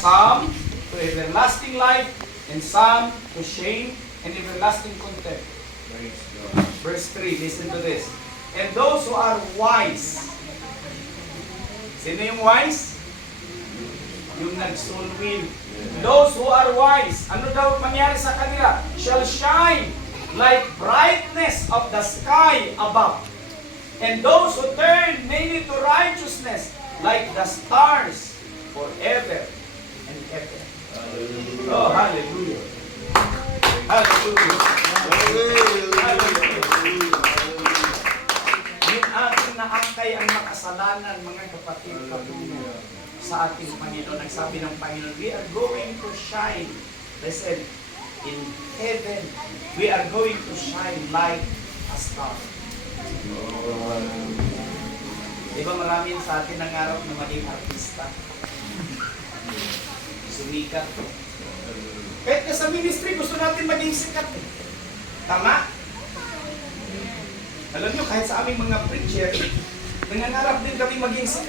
Some to everlasting life, and some to shame and everlasting contempt. Verse 3, listen to this. And those who are wise. Sino yung wise? Yung nagsulwin. Those who are wise, ano daw mangyari sa kanila? Shall shine like brightness of the sky above. And those who turn many to righteousness, like the stars, forever and ever. Oh, hallelujah. Hallelujah. Hallelujah. Yung ating naangkay ang makasalanan, mga kapatid, patungo sa ating Panginoon. Nagsabi ng Panginoon, we are going to shine. Listen, in heaven, we are going to shine like a star. Di ba maraming sa atin nangarap na maging artista? Sumikat. Kahit na sa ministry, gusto natin maging sikat. Tama? Alam nyo, kahit sa aming mga preacher, nangangarap din kami maging sikat.